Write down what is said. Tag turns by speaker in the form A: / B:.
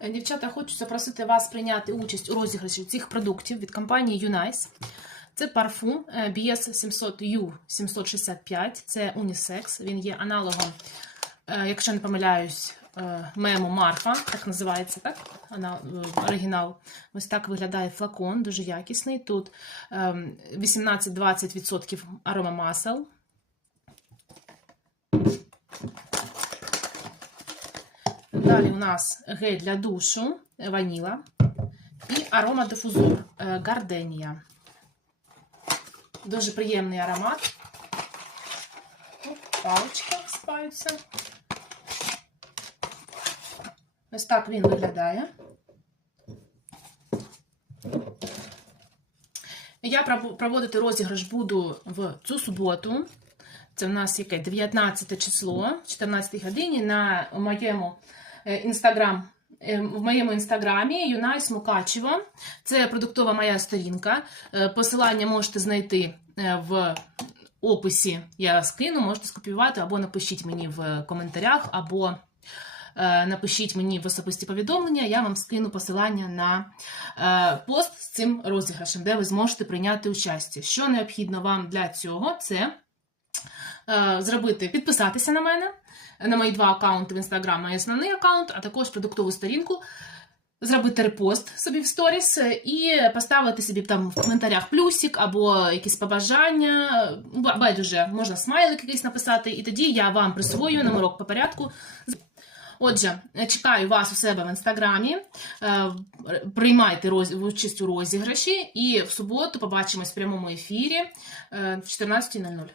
A: Е, Дівчата, хочу запросити вас прийняти участь у розіграші цих продуктів від компанії Unice. Це парфум BS 700U 765, це унісекс. Він є аналогом, е, якщо не помиляюсь, е, мему Марфа, так називається, так? Оригінал. Ось так виглядає флакон, дуже якісний. Тут ем, 18-20% аромамасел. Далі у нас гель для душу, ваніла і аромадифузор е, Гарденія. Дуже приємний аромат. Оп, Палички спаються. Ось так він виглядає. Я проводити розіграш буду в цю суботу. Це в нас яке 19 число, 14 годині на моєму інстаграм. е, В моєму інстаграмі Юнайс Мукачево. Це продуктова моя сторінка. Е, Посилання можете знайти е, в описі. Я скину, можете скопіювати, або напишіть мені в коментарях, або е, напишіть мені в особисті повідомлення. Я вам скину посилання на е, пост з цим розіграшем, де ви зможете прийняти участь. Що необхідно вам для цього? Це е, зробити, підписатися на мене, на мої два аккаунти в Інстаграм, мій основний аккаунт, а також продуктову сторінку. Зробити репост собі в сторіс е, і поставити собі там в коментарях плюсик або якісь побажання. Байдуже, можна смайлик якийсь написати, і тоді я вам присвоюю номерок по порядку. Отже, е, чекаю вас у себе в інстаграмі. Е, Приймайте участь у розіграші, і в суботу побачимось в прямому ефірі е, в 14.00.